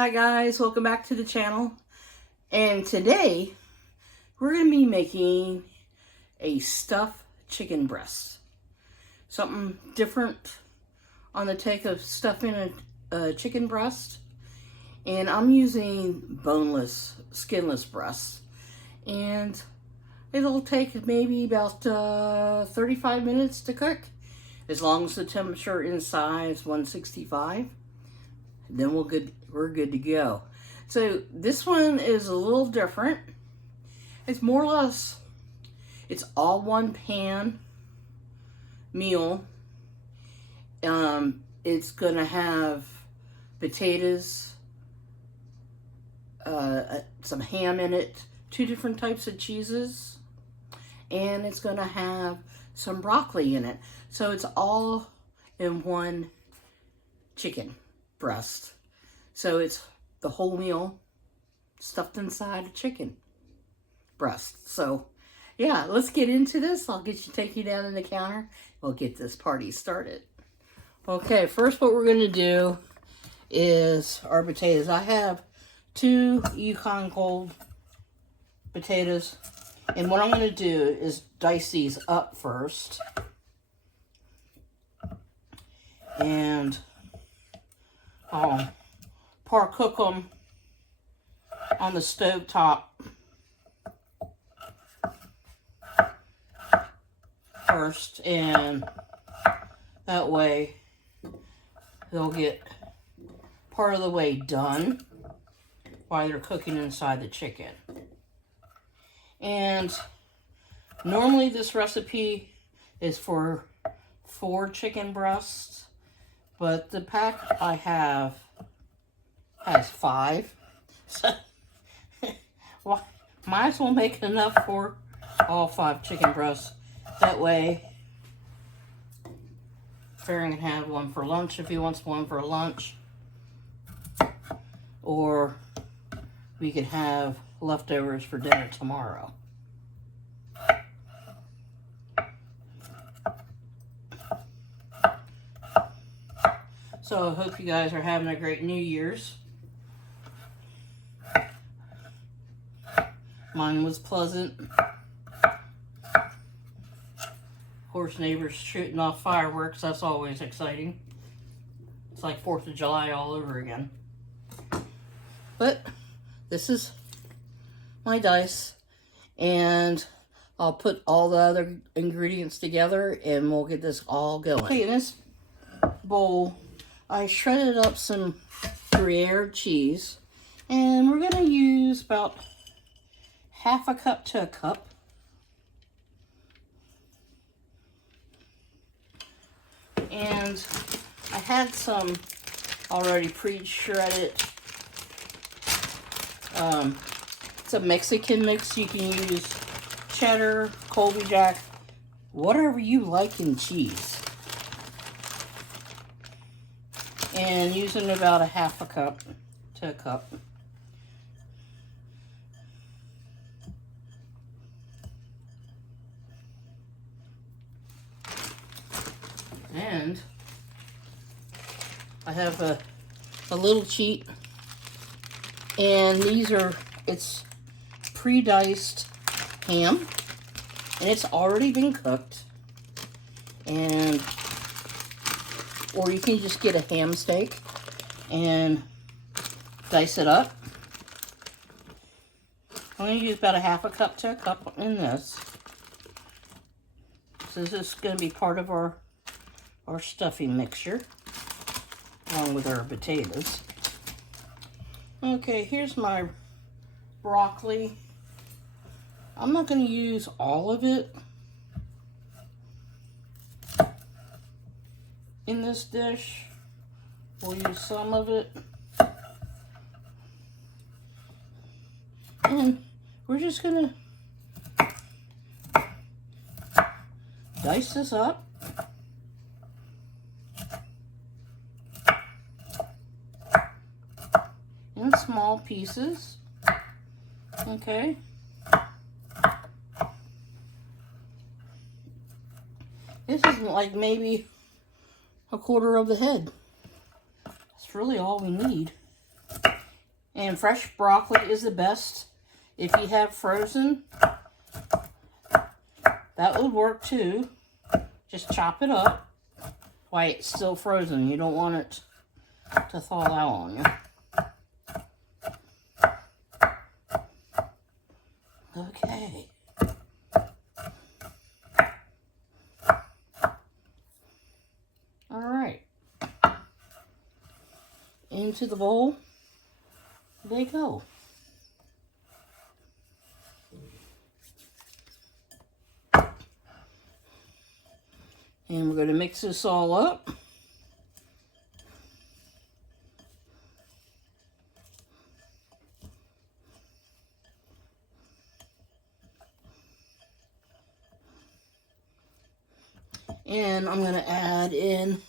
Hi guys, welcome back to the channel. And today we're going to be making a stuffed chicken breast. Something different on the take of stuffing a chicken breast. And I'm using boneless, skinless breasts. And it'll take maybe about 35 minutes to cook. As long as the temperature inside is 165. Then we're good to go. So this one is a little different. It's more or less, it's all one pan meal. It's gonna have potatoes, some ham in it, 2 different types of cheeses, and it's gonna have some broccoli in it. So it's all in one chicken breast. So it's the whole meal stuffed inside a chicken breast. So yeah, let's get into this. I'll take you down to the counter. We'll get this party started. Okay, first what we're going to do is our potatoes. I have 2 Yukon Gold potatoes. And what I'm going to do is dice these up first. And I'll cook them on the stove top first, and that way they'll get part of the way done while they're cooking inside the chicken. And normally this recipe is for 4 chicken breasts, but the pack I have has 5. So well, might as well make enough for all 5 chicken breasts. That way Farron can have one for lunch if he wants one for lunch, or we could have leftovers for dinner tomorrow. So I hope you guys are having a great New Year's. Mine was pleasant. Of course, neighbors shooting off fireworks, that's always exciting. It's like 4th of July all over again. But this is my dice, and I'll put all the other ingredients together and we'll get this all going. Okay, in this bowl, I shredded up some Gruyere cheese, and we're going to use about 1/2 cup to a cup. And I had some already pre-shredded. It's a Mexican mix. You can use cheddar, Colby Jack, whatever you like in cheese. And using about 1/2 cup to a cup. And I have a little cheat, and it's pre-diced ham, and it's already been cooked. And or you can just get a ham steak and dice it up. I'm going to use about 1/2 cup to a cup in this. So this is going to be part of our stuffing mixture, along with our potatoes. Okay, here's my broccoli. I'm not going to use all of it in this dish. We'll use some of it. And we're just going to dice this up. In small pieces. Okay. This is like maybe 1/4 of the head. That's really all we need. And fresh broccoli is the best. If you have frozen, that would work too. Just chop it up while it's still frozen. You don't want it to thaw out on you. Okay. All right. Into the bowl they go. And we're going to mix this all up. And I'm going to add in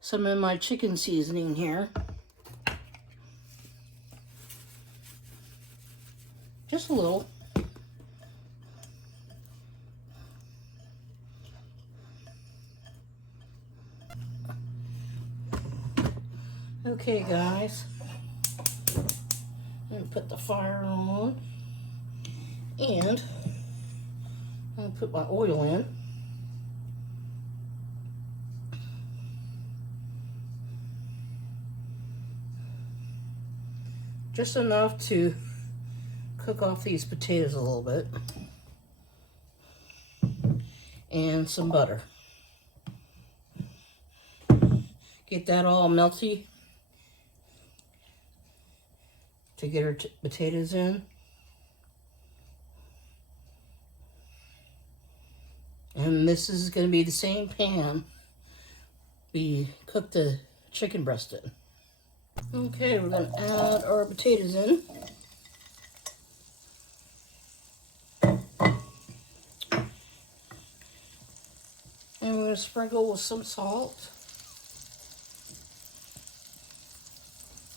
some of my chicken seasoning here. Just a little. Okay, guys. I'm going to put the fire on. And I'm going to put my oil in. Just enough to cook off these potatoes a little bit. And some butter. Get that all melty to get our potatoes in. And this is going to be the same pan we cooked the chicken breast in. Okay, we're going to add our potatoes in. And we're going to sprinkle with some salt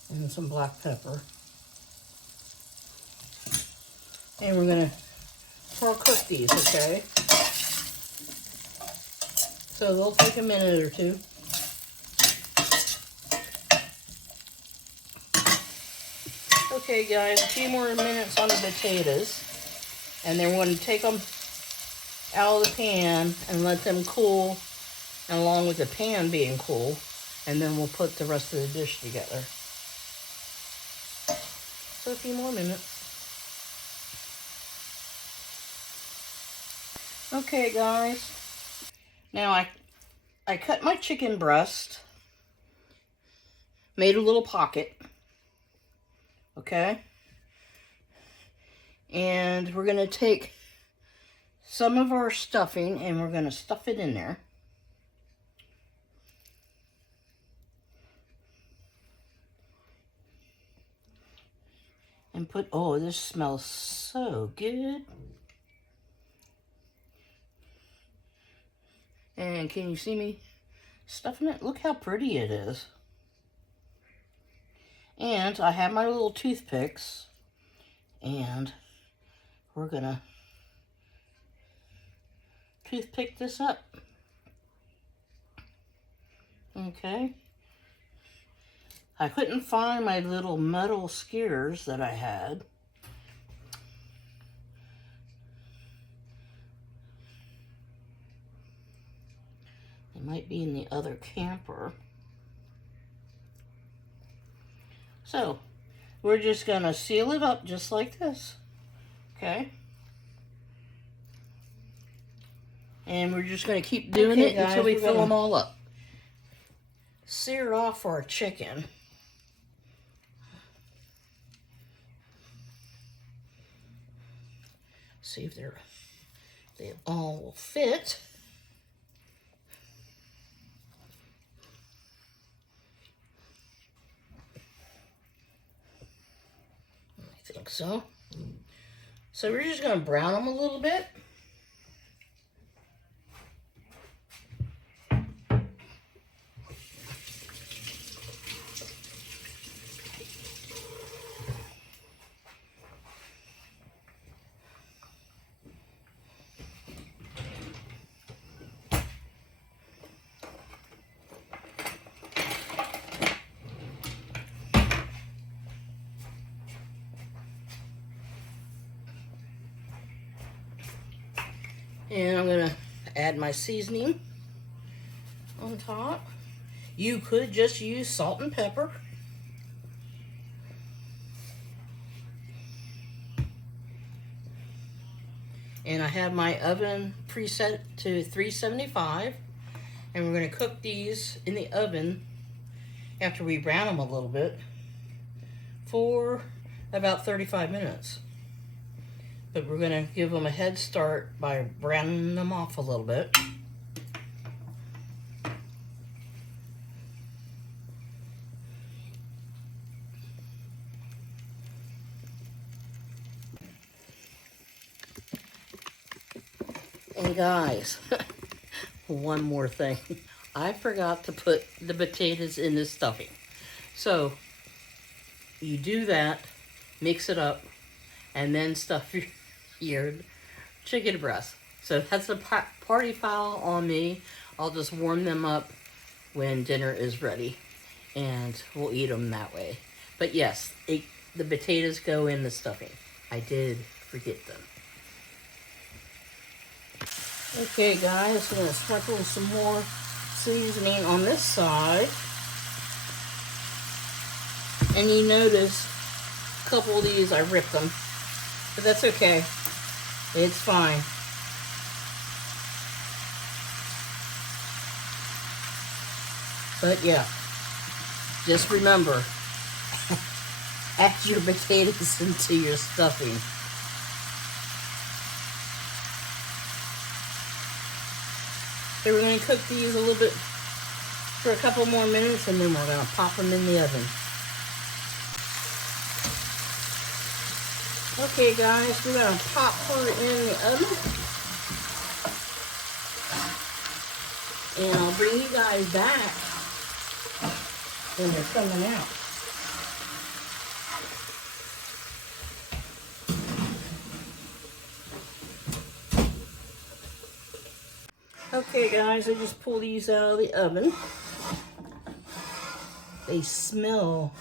and some black pepper. And we're going to cook these, okay? So they'll take a minute or two. Okay, guys, a few more minutes on the potatoes. And then we're going to take them out of the pan and let them cool, and along with the pan being cool, and then we'll put the rest of the dish together. So a few more minutes. Okay, guys. Now I cut my chicken breast, made a little pocket, okay? And we're gonna take some of our stuffing and we're gonna stuff it in there. And put, oh, this smells so good. And can you see me stuffing it? Look how pretty it is. And I have my little toothpicks, and we're gonna toothpick this up. Okay. I couldn't find my little metal skewers that I had. They might be in the other camper. So, we're just gonna seal it up just like this, okay? And we're just gonna keep doing it until we fill them all up. Sear off our chicken. See if they all will fit. I think so. So we're just going to brown them a little bit. And I'm gonna add my seasoning on top. You could just use salt and pepper. And I have my oven preset to 375. And we're gonna cook these in the oven after we brown them a little bit for about 35 minutes. But we're gonna give them a head start by browning them off a little bit. And guys, one more thing. I forgot to put the potatoes in the stuffing. So you do that, mix it up, and then stuff your chicken breast. So that's a party foul on me. I'll just warm them up when dinner is ready, and we'll eat them that way. But yes, the potatoes go in the stuffing. I did forget them. Okay guys, I'm going to sprinkle some more seasoning on this side. And you notice a couple of these I ripped them, but that's okay. It's fine. But yeah, just remember, add your potatoes into your stuffing. So we're going to cook these a little bit for a couple more minutes, and then we're going to pop them in the oven. Okay guys, we're going to pop her in the oven. And I'll bring you guys back when they're coming out. Okay guys, I just pulled these out of the oven. They smell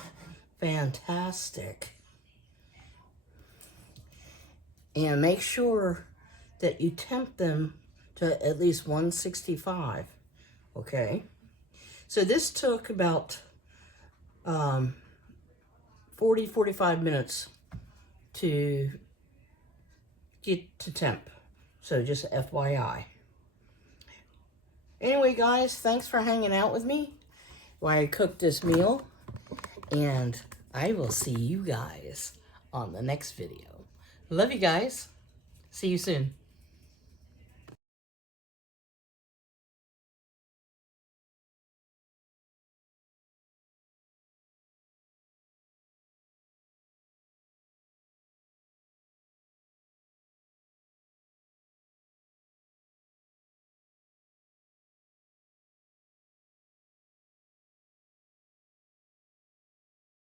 fantastic. And make sure that you temp them to at least 165, okay? So this took about 40-45 minutes to get to temp. So just FYI. Anyway, guys, thanks for hanging out with me while I cook this meal. And I will see you guys on the next video. Love you guys. See you soon.